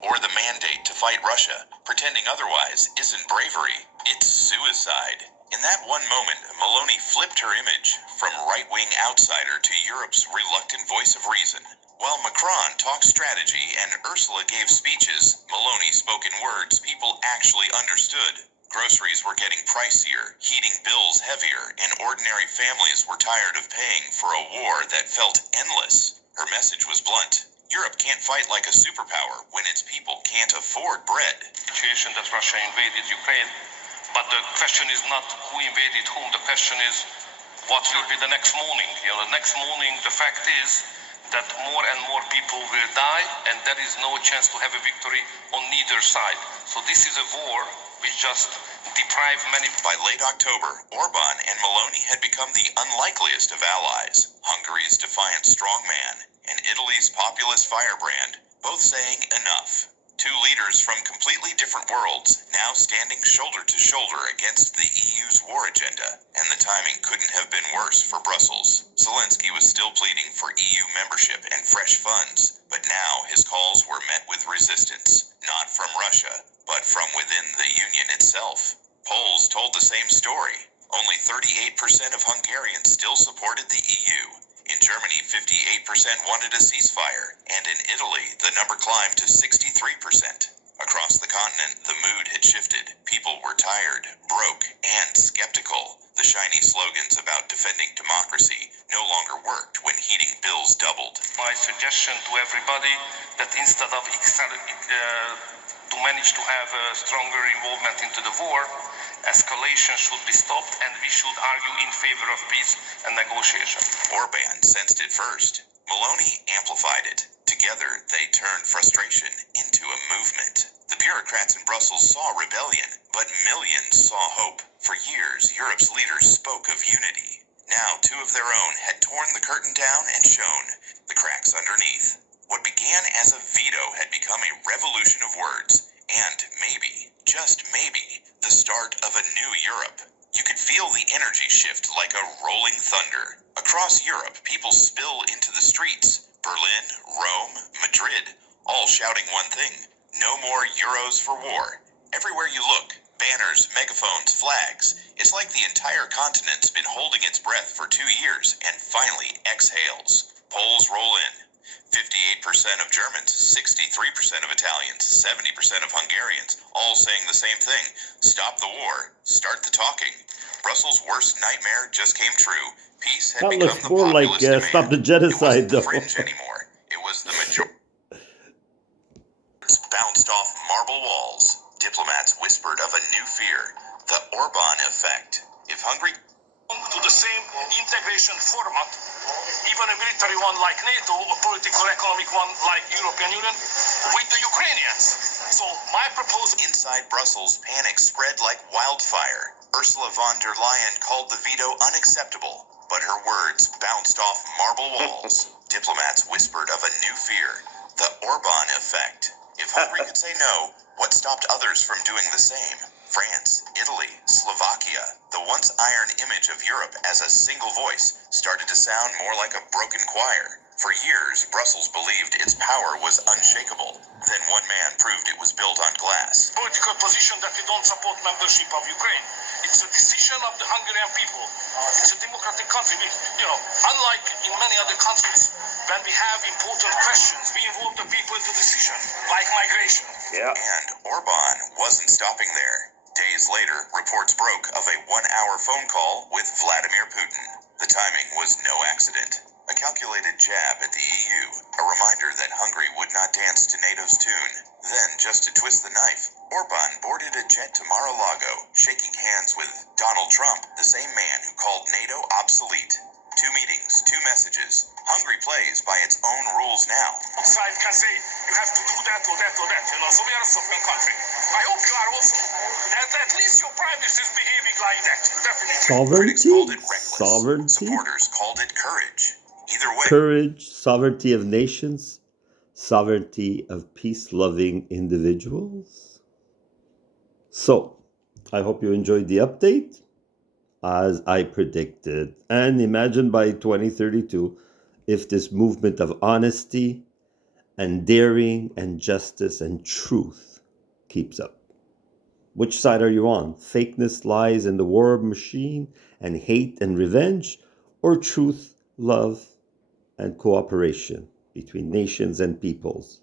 or the mandate to fight Russia. Pretending otherwise isn't bravery, it's suicide. In that one moment, Meloni flipped her image from right-wing outsider to Europe's reluctant voice of reason. While Macron talked strategy and Ursula gave speeches, Meloni spoke in words people actually understood. Groceries were getting pricier, heating bills heavier, and ordinary families were tired of paying for a war that felt endless. Her message was blunt. Europe can't fight like a superpower when its people can't afford bread. Situation that Russia invaded Ukraine, but the question is not who invaded whom. The question is what will be the next morning. The next morning, the fact is that more and more people will die, and there is no chance to have a victory on neither side. So this is a war which just deprived many. By late October, Orban and Meloni had become the unlikeliest of allies. Hungary's defiant strongman and Italy's populist firebrand, both saying enough. Two leaders from completely different worlds, now standing shoulder to shoulder against the EU's war agenda, and the timing couldn't have been worse for Brussels. Zelensky was still pleading for EU membership and fresh funds, but now his calls were met with resistance, not from Russia, but from within the Union itself. Polls told the same story. Only 38% of Hungarians still supported the EU. In Germany, 58% wanted a ceasefire, and in Italy, the number climbed to 63%. Across the continent, the mood had shifted. People were tired, broke, and skeptical. The shiny slogans about defending democracy no longer worked when heating bills doubled. My suggestion to everybody that instead of to manage to have a stronger involvement into the war, escalation should be stopped and we should argue in favor of peace and negotiation. Orban sensed it first. Meloni amplified it. Together, they turned frustration into a movement. The bureaucrats in Brussels saw rebellion, but millions saw hope. For years, Europe's leaders spoke of unity. Now, two of their own had torn the curtain down and shown the cracks underneath. What began as a veto had become a revolution of words, and maybe, just maybe, the start of a new Europe. You could feel the energy shift like a rolling thunder. Across Europe, people spill into the streets. Berlin, Rome, Madrid, all shouting one thing: no more euros for war. Everywhere you look, banners, megaphones, flags. It's like the entire continent's been holding its breath for 2 years and finally exhales. Polls roll in. 58% of Germans, 63% of Italians, 70% of Hungarians, all saying the same thing: stop the war, start the talking. Brussels' worst nightmare just came true. Peace had That become looks the more like populist demand. Stop the It Genocide, wasn't the though. fringe anymore. It was the majority. Bounced off marble walls. Diplomats whispered of a new fear: the Orban effect. If Hungary To the same integration format, even a military one like NATO, a political economic one like European Union, with the Ukrainians. So my proposal inside Brussels, panic spread like wildfire. Ursula von der Leyen called the veto unacceptable, but her words bounced off marble walls. Diplomats whispered of a new fear: the Orban effect. If Hungary could say no, what stopped others from doing the same? France, Italy, Slovakia, the once iron image of Europe as a single voice, started to sound more like a broken choir. For years, Brussels believed its power was unshakable. Then one man proved it was built on glass. political position that we don't support membership of Ukraine. It's a decision of the Hungarian people. It's a democratic country. Unlike in many other countries, when we have important questions, we involve the people into decision, like migration. And Orban wasn't stopping there. Days later, reports broke of a 1-hour phone call with Vladimir Putin. The timing was no accident. A calculated jab at the EU, a reminder that Hungary would not dance to NATO's tune. Then, just to twist the knife, Orban boarded a jet to Mar-a-Lago, shaking hands with Donald Trump, the same man who called NATO obsolete. 2 meetings, 2 messages. Hungary plays by its own rules now. Outside can say you have to do that or that or that. So we are a sovereign country. I hope you are also. At least your prime minister is behaving like that. Definitely. Critics called Sovereignty? it reckless. Sovereignty? Supporters called it courage. Either way, Courage, sovereignty of nations, sovereignty of peace-loving individuals. So, I hope you enjoyed the update, as I predicted. And imagine by 2032, if this movement of honesty and daring and justice and truth keeps up. Which side are you on? Fakeness lies in the war machine and hate and revenge, or truth, love, and cooperation between nations and peoples?